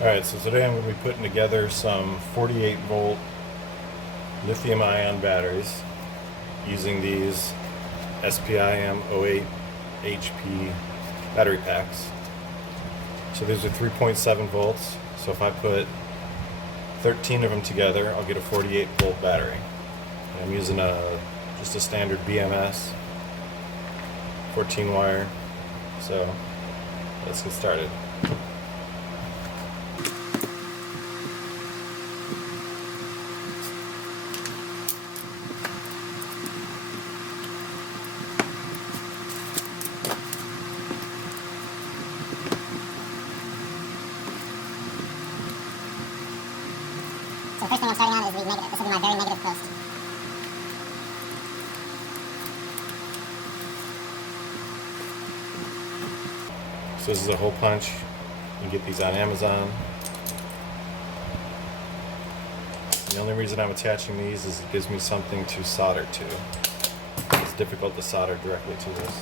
Alright, so today I'm going to be putting together some 48 volt lithium ion batteries using these SPIM08HP battery packs. So these are 3.7 volts, so if I put 13 of them together I'll get a 48 volt battery. And I'm using just a standard BMS 14 wire, so let's get started. So the first thing I'm starting on is the negative. This will be my very negative post. So this is a hole punch. You can get these on Amazon. And the only reason I'm attaching these is it gives me something to solder to. It's difficult to solder directly to this.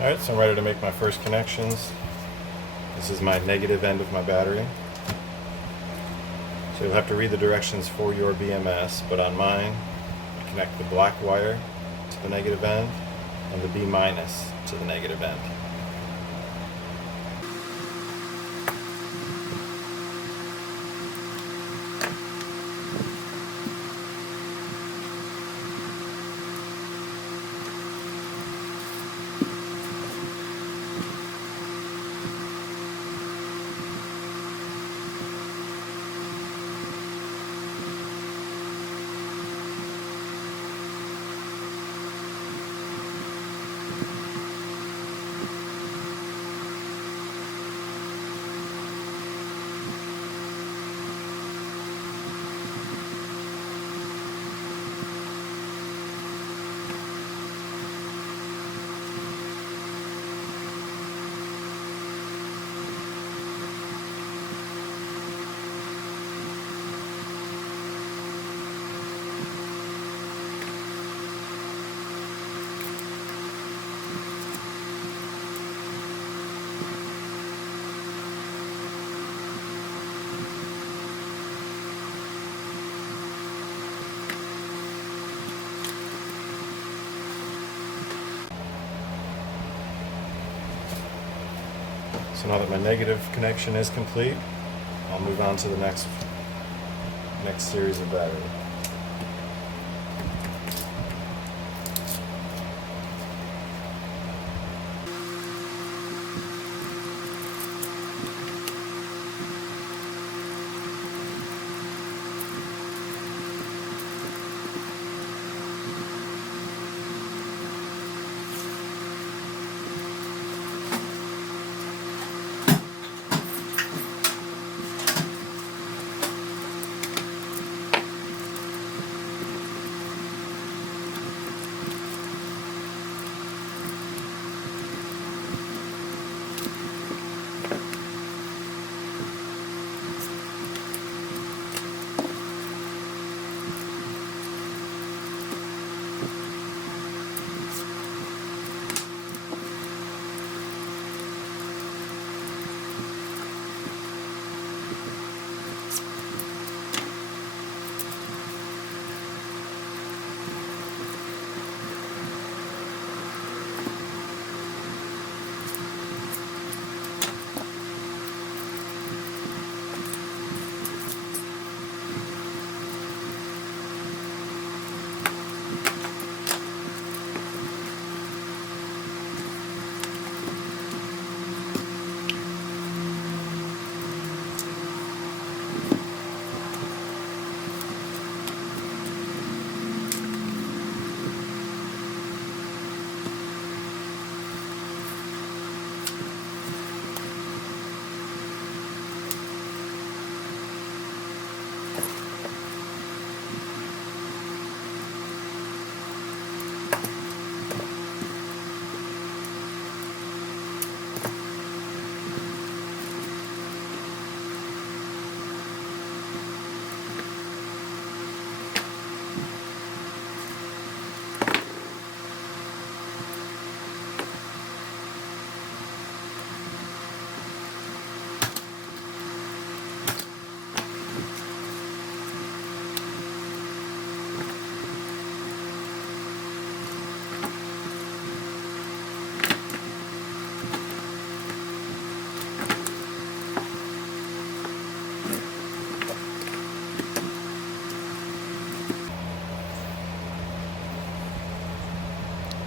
Alright, so I'm ready to make my first connections. This is my negative end of my battery. So you'll have to read the directions for your BMS, but on mine, I connect the black wire to the negative end and the B- to the negative end. So now that my negative connection is complete, I'll move on to the next series of battery.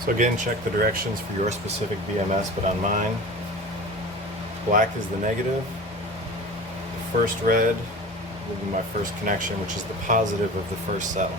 So again, check the directions for your specific BMS, but on mine, black is the negative. The first red will be my first connection, which is the positive of the first cell.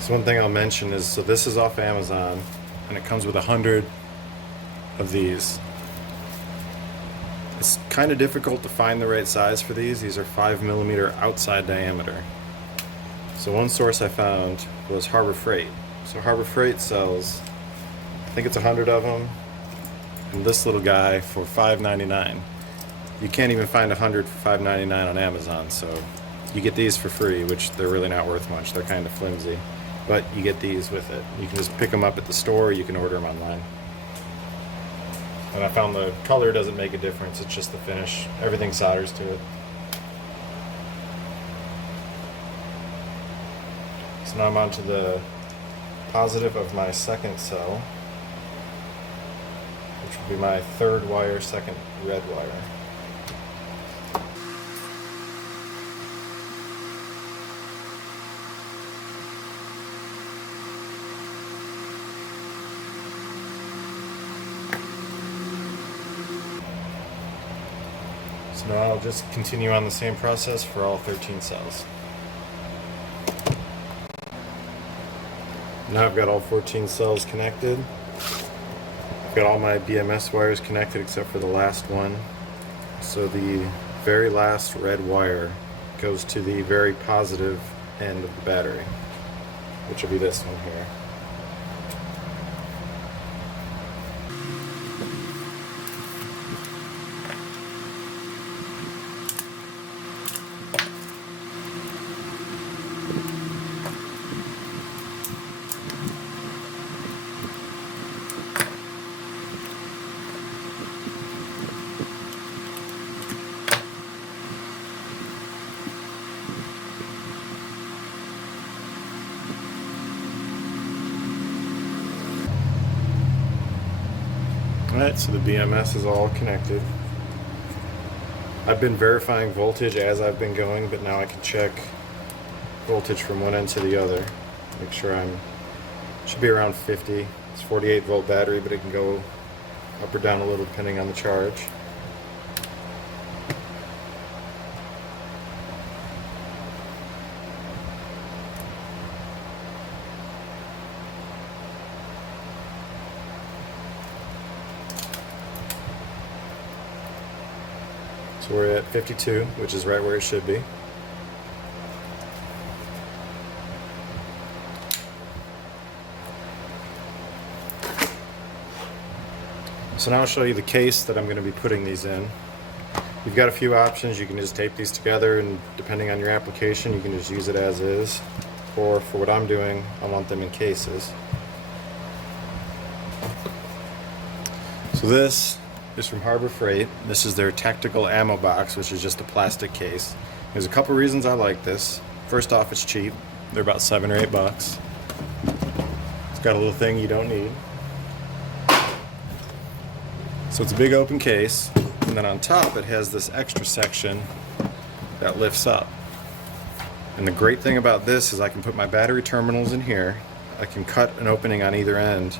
So one thing I'll mention is, so this is off Amazon, and it comes with 100 of these. It's kind of difficult to find the right size for these. These are 5mm outside diameter. So one source I found was Harbor Freight. So Harbor Freight sells, I think it's 100 of them, and this little guy for $5.99. You can't even find 100 for $5.99 on Amazon, so you get these for free, which they're really not worth much. They're kind of flimsy, but you get these with it. You can just pick them up at the store, or you can order them online. And I found the color doesn't make a difference, it's just the finish. Everything solders to it. So now I'm on to the positive of my second cell, which will be my third wire, second red wire. So now I'll just continue on the same process for all 13 cells. Now I've got all 14 cells connected. I've got all my BMS wires connected except for the last one. So the very last red wire goes to the very positive end of the battery, which will be this one here. Alright, so the BMS is all connected. I've been verifying voltage as I've been going, but now I can check voltage from one end to the other. Make sure should be around 50. It's 48 volt battery, but it can go up or down a little depending on the charge. So we're at 52, which is right where it should be. So now I'll show you the case that I'm going to be putting these in. You've got a few options. You can just tape these together, and depending on your application, you can just use it as is. or for what I'm doing, I want them in cases. So this is from Harbor Freight. This is their tactical ammo box, which is just a plastic case. There's a couple reasons I like this. First off, it's cheap. They're about $7 or $8. It's got a little thing you don't need. So it's a big open case, and then on top it has this extra section that lifts up. And the great thing about this is I can put my battery terminals in here. I can cut an opening on either end,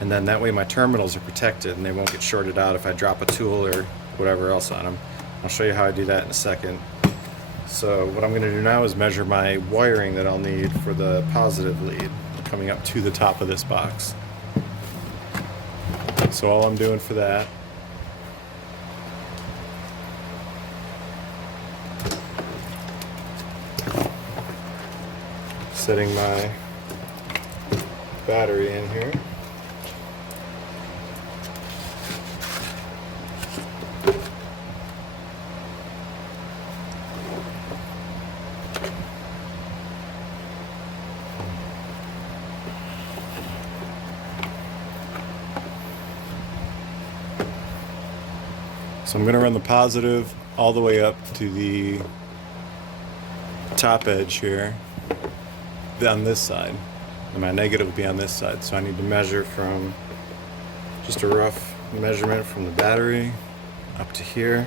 and then that way my terminals are protected and they won't get shorted out if I drop a tool or whatever else on them. I'll show you how I do that in a second. So what I'm going to do now is measure my wiring that I'll need for the positive lead coming up to the top of this box. So all I'm doing for that setting my battery in here. So I'm going to run the positive all the way up to the top edge here on this side, and my negative will be on this side. So I need to measure from just a rough measurement from the battery up to here,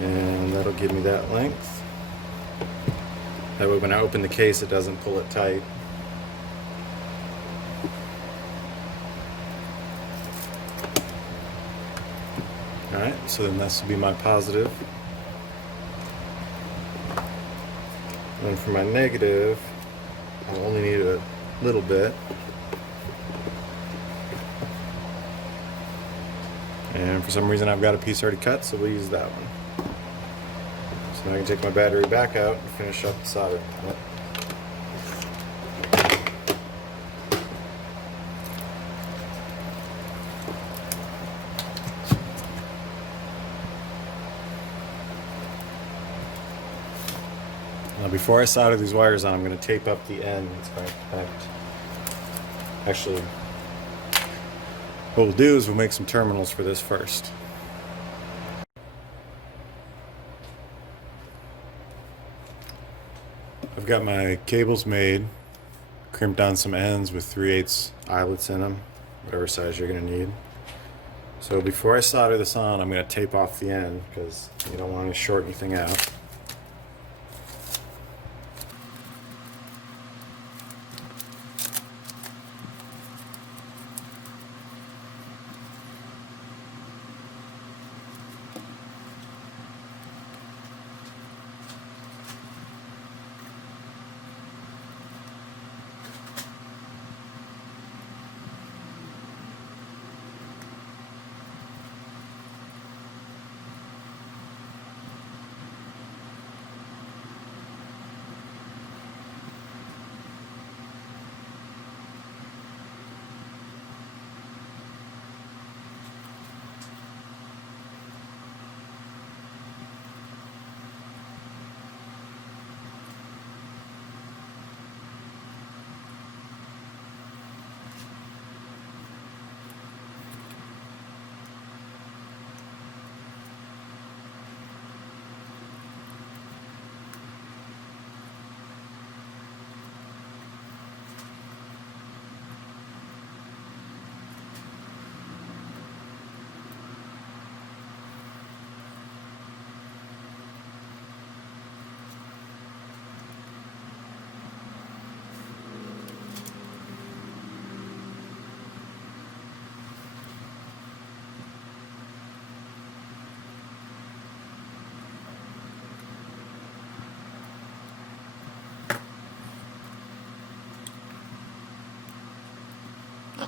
and that'll give me that length. That way when I open the case it doesn't pull it tight. Alright, so then this will be my positive. And then for my negative, I'll only need a little bit. And for some reason I've got a piece already cut, so we'll use that one. So now I can take my battery back out and finish up the solder on it. Now before I solder these wires on, I'm going to tape up the end. It's going to connect. Actually, what we'll do is we'll make some terminals for this first. I've got my cables made, crimped on some ends with 3/8 eyelets in them, whatever size you're going to need. So before I solder this on, I'm going to tape off the end because you don't want to short anything out.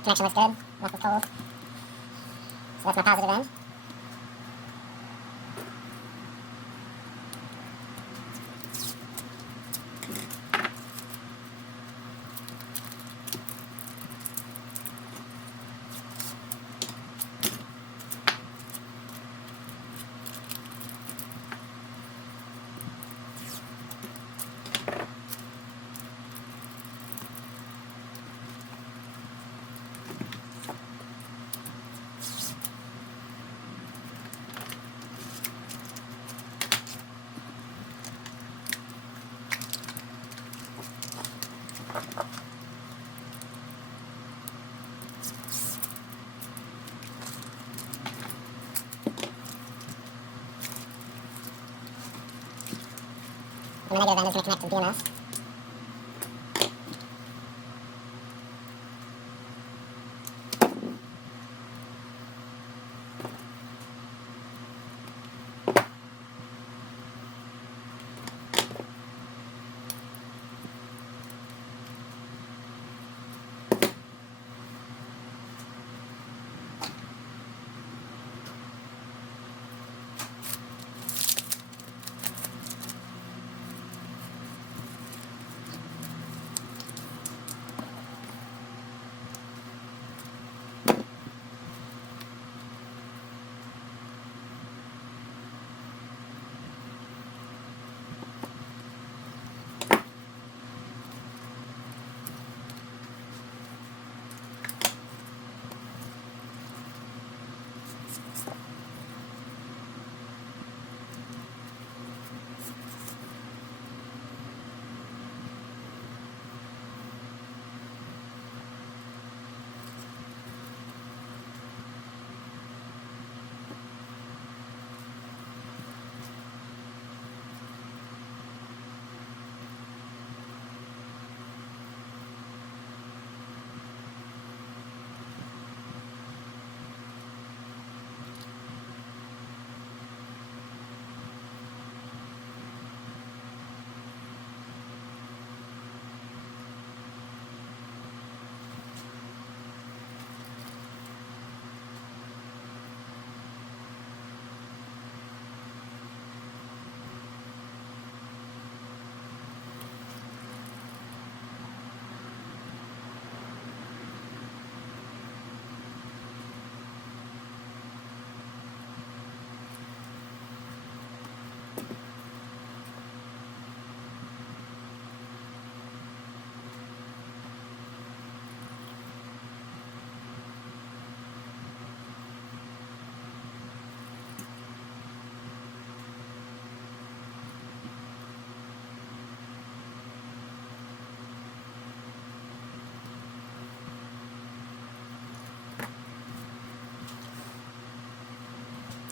Connection looks good. Nothing's cold. So that's my positive end. And the negative end is going to connect to the BMS.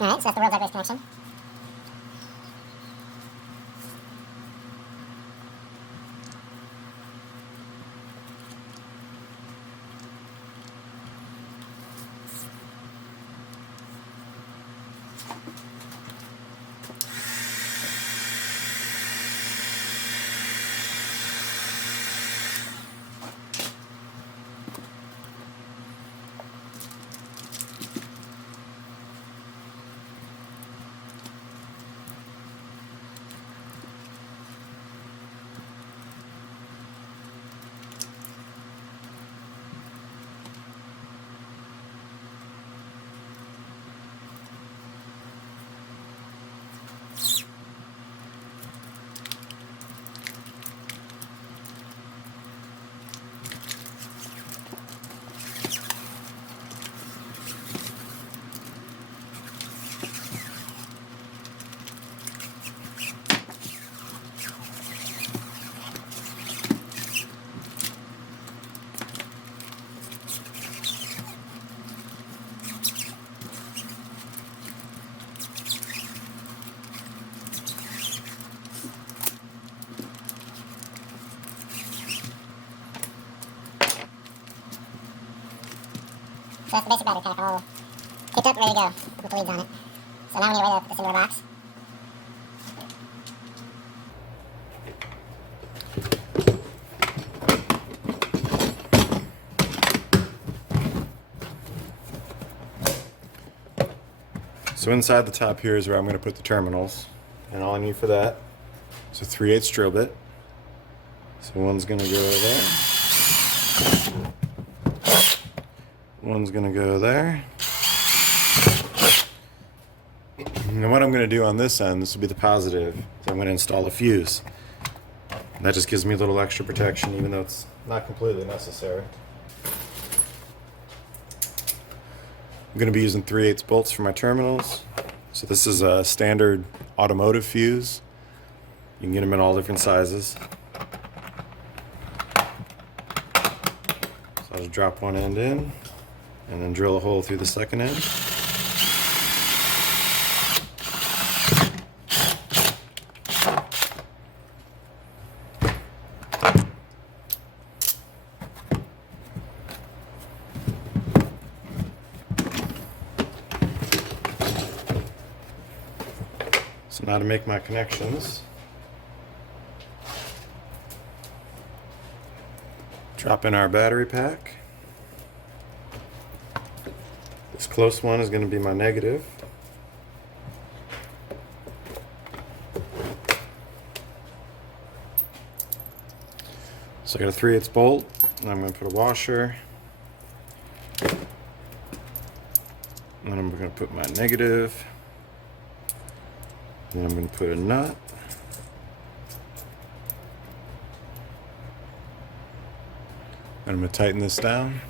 Alright, so that's the world's ugliest connection. So that's the basic battery pack all picked up, ready to go with the leads on it. So now we need to weigh this into our box. So inside the top here is where I'm going to put the terminals, and all I need for that is a 3/8 drill bit. So one's going to go there. One's going to go there. And what I'm going to do on this end, this will be the positive, is I'm going to install a fuse. And that just gives me a little extra protection, even though it's not completely necessary. I'm going to be using 3/8 bolts for my terminals. So this is a standard automotive fuse. You can get them in all different sizes. So I'll just drop one end in and then drill a hole through the second end. So now to make my connections, drop in our battery pack. This close one is going to be my negative. So I got a 3/8 bolt, and I'm going to put a washer, and then I'm going to put my negative, and then I'm going to put a nut, and I'm going to tighten this down.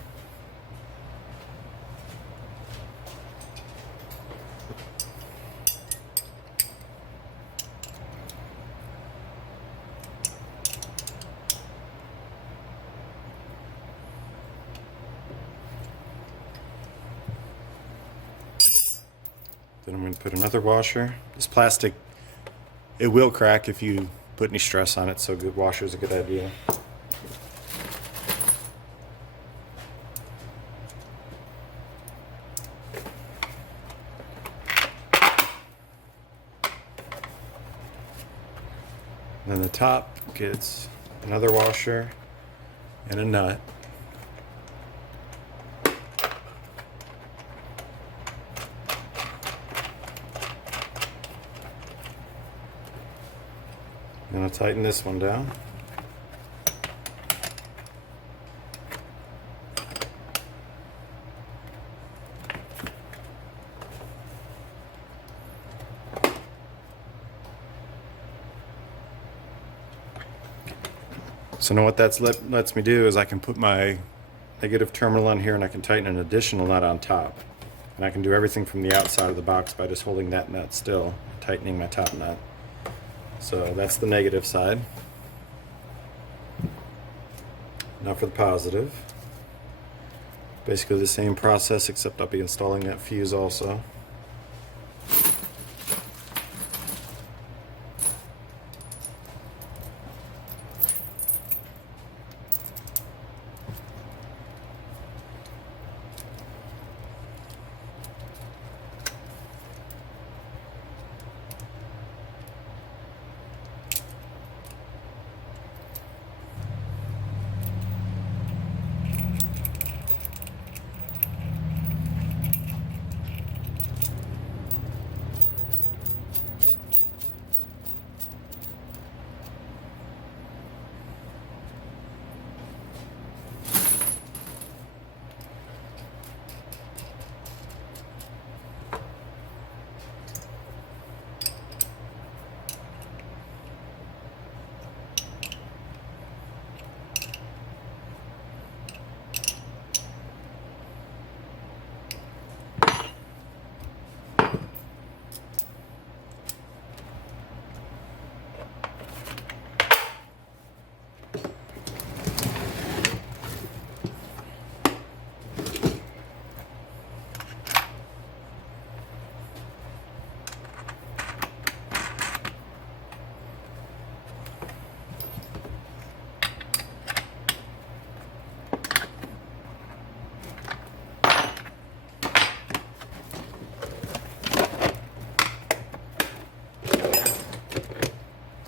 Then I'm going to put another washer. This plastic, it will crack if you put any stress on it, so good washer is a good idea. Then the top gets another washer and a nut. I'm going to tighten this one down. So now what that lets me do is I can put my negative terminal on here and I can tighten an additional nut on top. And I can do everything from the outside of the box by just holding that nut still, tightening my top nut. So that's the negative side. Now for the positive. Basically the same process, except I'll be installing that fuse also.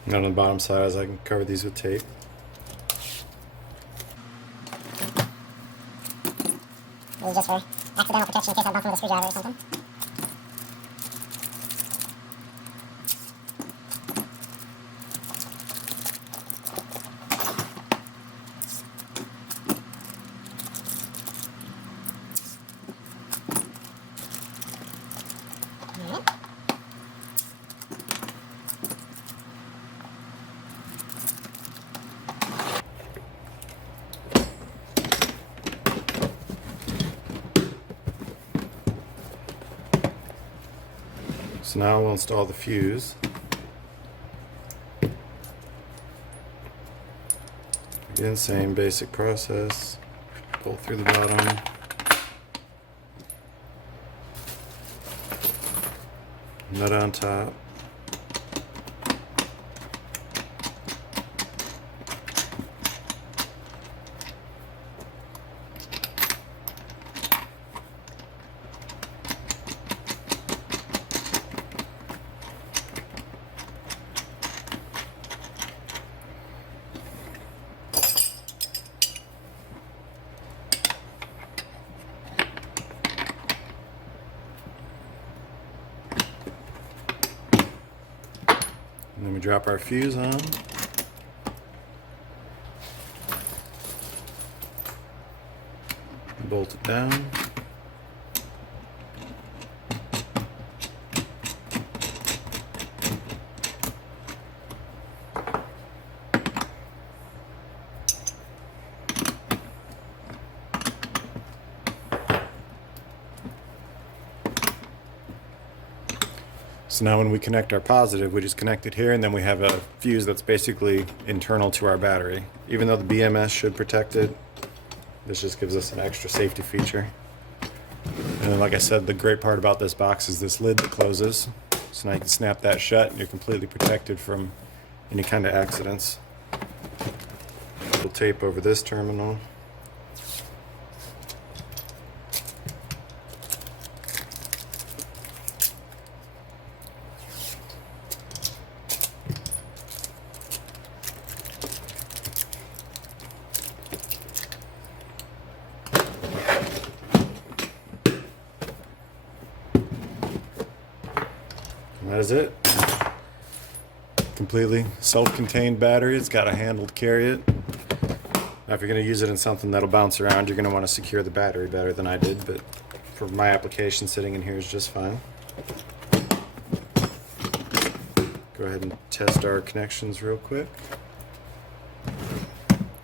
And on the bottom sides, I can cover these with tape. This is just for accidental protection in case I bump into a screwdriver or something. So now we'll install the fuse. Again, same basic process. Pull through the bottom. Nut on top. And then we drop our fuse on. Bolt it down. So now when we connect our positive, we just connect it here, and then we have a fuse that's basically internal to our battery. Even though the BMS should protect it, this just gives us an extra safety feature. And then, like I said, the great part about this box is this lid that closes. So now you can snap that shut and you're completely protected from any kind of accidents. We'll tape over this terminal. And that is it. Completely self-contained battery. It's got a handle to carry it. Now if you're going to use it in something that'll bounce around, you're going to want to secure the battery better than I did, but for my application, sitting in here is just fine. Go ahead and test our connections real quick,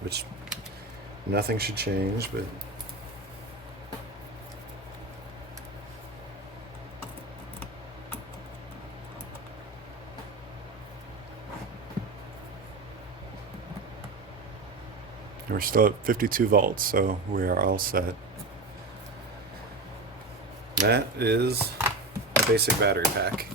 which nothing should change, but we're still at 52 volts, so we are all set. That is a basic battery pack.